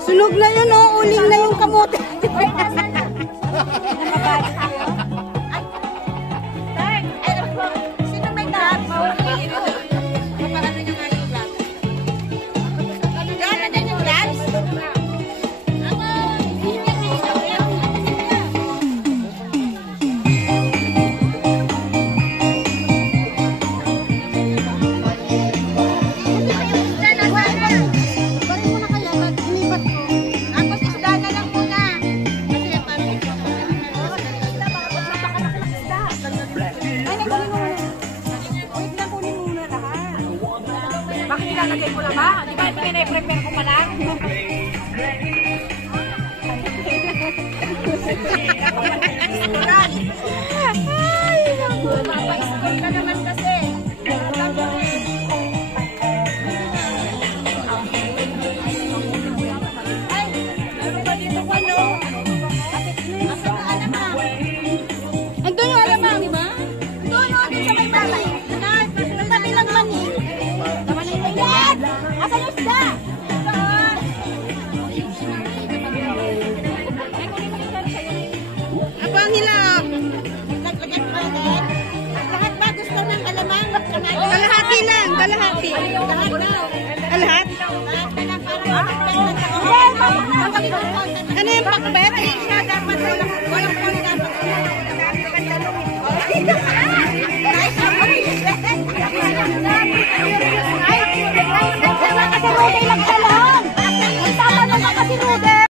Sunog na yun, oh. Uling na yung kamote. Sino may dahap? Paano nyo nga yung vlog? Diyan na din yung vlogs? Bakit nilalagay ko na ba? Di ba pinay-prepare ko pa lang? Ay, mapa-score ka naman kasi. Ay, meron ba dito ko, no? Asa ka alamang? Andun yung alamang, di ba? Doon, no? Doon sa may balay. Natabi lang mani. Ayan! Asa yung isda? Ako ang hilaw. Laglagan pa rin. Lahat ba gusto ng alamang? Kalahati lang, kalahati. Lahat ba? Lahat? Lahat na lang para Ano yung pakbet?